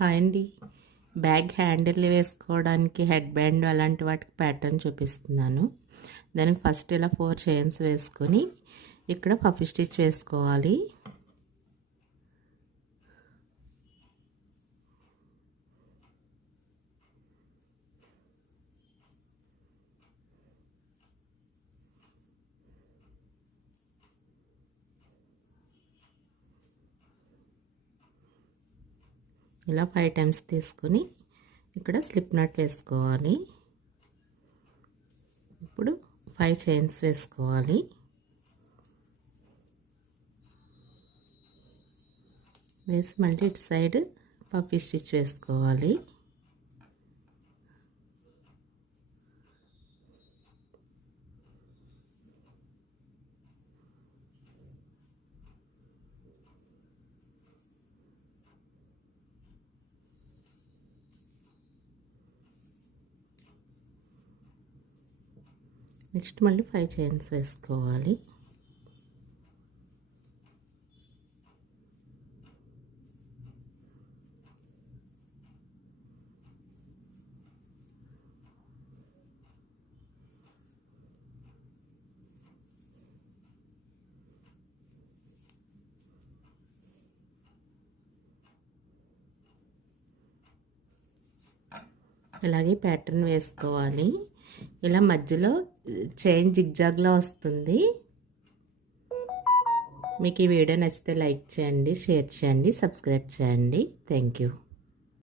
Hi అండి. Bag handle వేసుకోవడానికి head band అలాంటి వాటికి ప్యాటర్న్ చూపిస్తున్నాను. దానికి ఫస్ట్ ఇలా 4 చైన్స్ వేసుకొని ఇక్కడ పఫీ స్టిచ్ వేసుకోవాలి. ఇలా 5 టైమ్స్ తీసుకొని ఇక్కడ స్లిప్ నాట్ వేసుకోవాలి. ఇప్పుడు 5 చైన్స్ వేసుకోవాలి. వేసి మళ్ళీ ఇటు సైడ్ పఫీ స్టిచ్ వేసుకోవాలి. నెక్స్ట్ మళ్ళీ 5 చైన్స్ వేసుకోవాలి. ఇలాగే ప్యాటర్న్ వేసుకోవాలి. ఇలా మధ్యలో చైన్ జిగ్జాగ్లో వస్తుంది. మీకు ఈ వీడియో నచ్చితే లైక్ చేయండి, షేర్ చేయండి, సబ్స్క్రైబ్ చేయండి. Thank you.